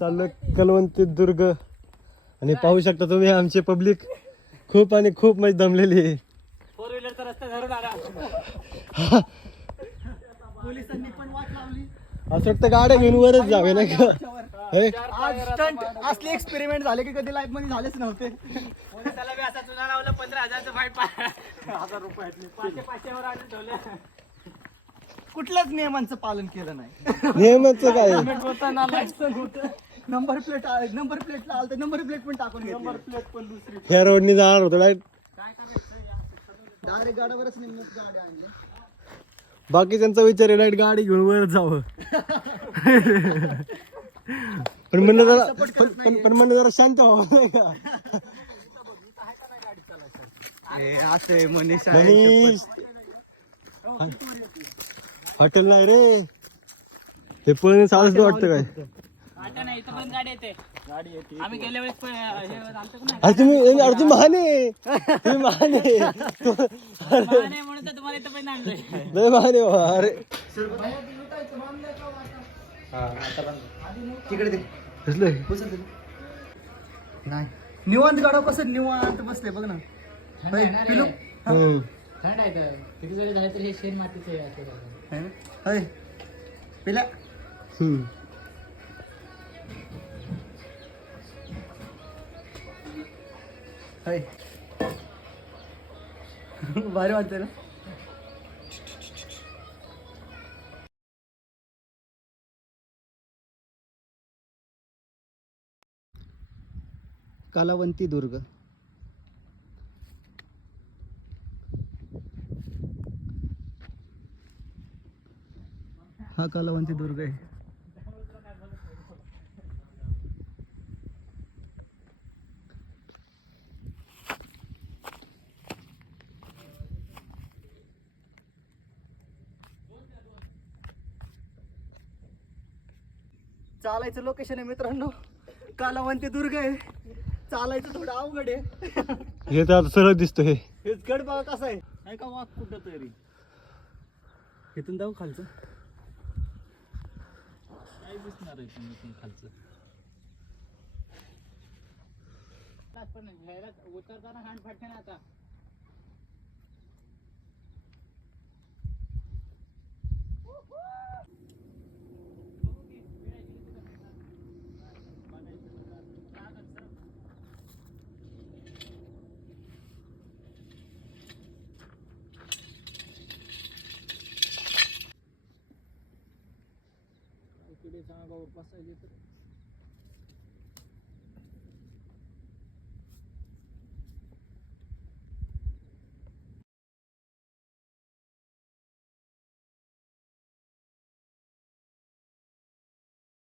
चाललो कलवंती दुर्ग आणि पाहू शकता तुम्ही आमचे पब्लिक खूप आणि खूप म्हणजे दमलेली आहे. फोर व्हीलरचा रस्ता धरून आला. पोलिसांनी पण वाट लावली. असं वाटतं गाड्या घेऊन वरच जावे ना का. आज स्टंट असले एक्सपेरिमेंट झाले की कधी लाईफ मध्ये झालेच नव्हते. पोलिसाला बी असा चुना लावलं 15,000चं फाईट 1,000 रुपयातले 500 वर आणून ठेवलं. कुठल्याच नियमांचं पालन केलं नाही. नियमाचं काय नंबर प्लेटला आलं तर नंबर प्लेट पण टाकून घेतली. नंबर प्लेट पण दुसरी. ह्या रोडनी जाणार होतो डायरेक्ट. डायरेक्ट गाड्यावरच निघत गाड्या आणल्या. बाकी त्यांचा विचार आहे डायरेक्ट गाडी घेऊन वर जावं. पण म्हणलं जरा पण म्हणलं जरा शांत व्हावं नाही का. असे मनीष मनीष हॉटेल नाही रे हे पळणे साहस वाटतं काय. नाही इथं पण गाडी येते. आम्ही गेल्या वेळेस अरे तुम्ही महाने तुम्ही महाने म्हणून तर तुम्हाला इथं पण आणलंय. लय महाने अरे तिकडे नाही निवांत गाडा कसं निवांत बसले बघ ना. पिलू थंड आहे तर किती जरी झालं तरी हे शेण मातीचं आहे असं झालं. पिल्या भारी वाटतंय ना. कलावंती दुर्ग हा कलावंती दुर्ग आहे. चालायचं लोकेशन आहे मित्रांनो. कलावंती दुर्ग आहे. चालायचं थोडं अवघड आहे. हे तर आता सरळ दिसतोय. हेच गड बघा कसा आहे. नाही का वाघ कुठं तरी इथून जाऊ खालचं काय दिसणार आहे इथून खालचं. पण उतरताना हांड फाटते ना आता. इकडे सांगा बसायचे तर